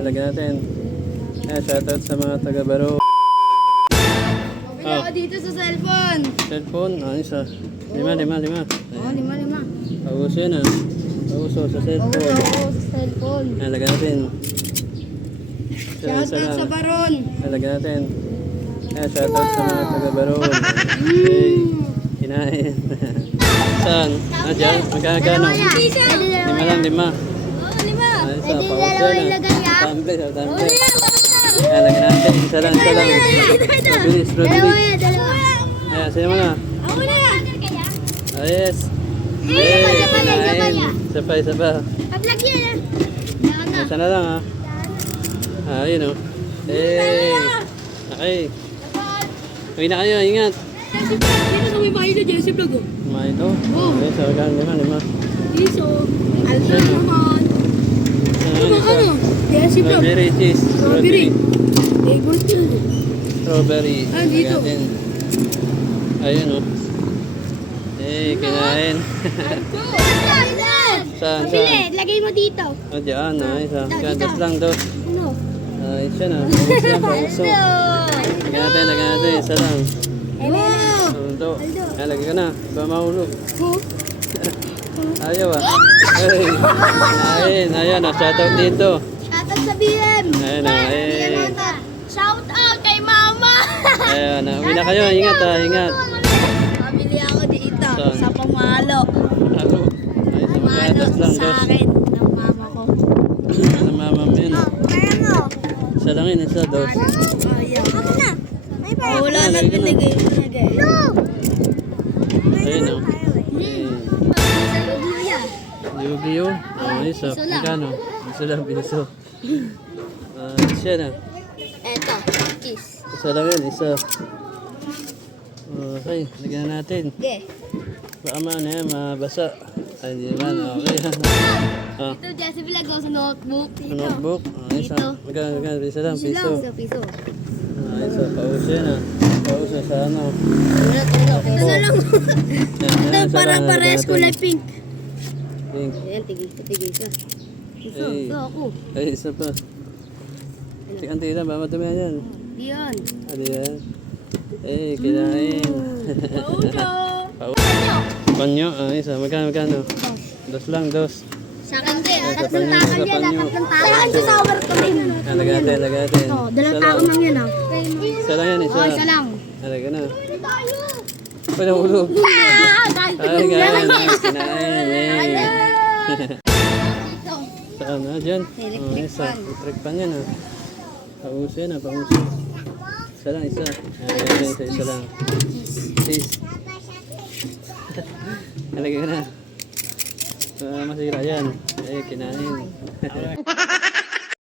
Nalagyan natin. Shoutout sa mga taga-Baro. Wala ako dito sa cellphone. Cellphone, ayos ah. 5. Oo, 5. Pauso yan ah. Pauso sa cellphone. Oo, sa cellphone. Nalagyan natin. Shoutout sa Baron. Nalagyan natin. Shoutout sa mga taga-Baron. Okay. Kinain. Saan? Dyan? Magkano? 5 lang, 5. Oo, 5. Ayos ah, pauso yan ah. Tamble, tamble. Nalagyan natin. Isa lang. Mabilis. Ayan, sino mo na? Ako na. Ayos. Kinain. Isa pa. Pag-vlog yan. Isa na lang ah. Ayun oh. Okay. Uwi na kayo, ingat. Dito sa may bahay na Jesse Vlog oh. Kumain ito? Okay, so hanggang 5. Dito. Alvin naman. Ano? Jesse Vlog. Strawberry cheese. Strawberry. Favorite yun. Strawberry. Ah, dito. Lagyan natin. Ayun oh. Kinain. Saan? Lagay mo dito. O dyan, ayos ah. Gandas lang dos. Ano? Ayos yan ah. Paus lang, pauso. Lagyan natin. Isa lang. Hello. Ito. Lagyan ka na. Ba mahulog. Ayaw ah. Ayun ah. Shoutout dito. Shoutout sa BM. Ayun ah. Shoutout kay Mama. Ayun ah. Uwi na kayo. Ingat ah. Ingat. Pabili ako dito Saan? sa Pamalo. Ano? Ayos ah. Magkadas lang Sa dos. akin ng mama ko. Ano mama mo yun? Isa lang yun. Isa dos. Ako na. Wala Ah, na lagyan na. binigay. Ayun oh. Yu-Gi-Oh! Ayos ah. Magkano? Isa lang. Piso. Siya na. Eto, kiss. Isa lang yun. Isa. Okay. Lagyan na natin. Okay. Baka man yan. Mabasa. Ay, hindi naman. Okay. Ah. Ito, Jesse Vlog sa notebook. Notebook. Ayos ah. Magkano? Isa lang. Piso. Piso. Ayos ah. Pauso yan ah. Pauso sa ano. Ito na lang. Yan, Ito, isa parang lang, pares lagyan kulay natin. pink. Pink. Ayan, tigil ka. Piso, Ay. ito ako. Ay, isa pa. Tikan-tikan lang. Baka matumihan yan. Di yan. Ano yan? Kinain. Panyo. Isa. Magkano? Dos lang. Sa akin din. Sa panyo. Sa panyo. Saan sa sour cream? Lagyan natin. Dalawang tao lang yan ah. Isa lang yan. Isa. Isa lang. Lagyan na. Pwede hulog. Ay, guys. Kinain. Saan na? Diyan. Isa. Electric pan yan ah. Pauso yan ah. Pauso. Isa lang. Isa lang. Cheese. Nalagyan na. Masira yan. Kinain.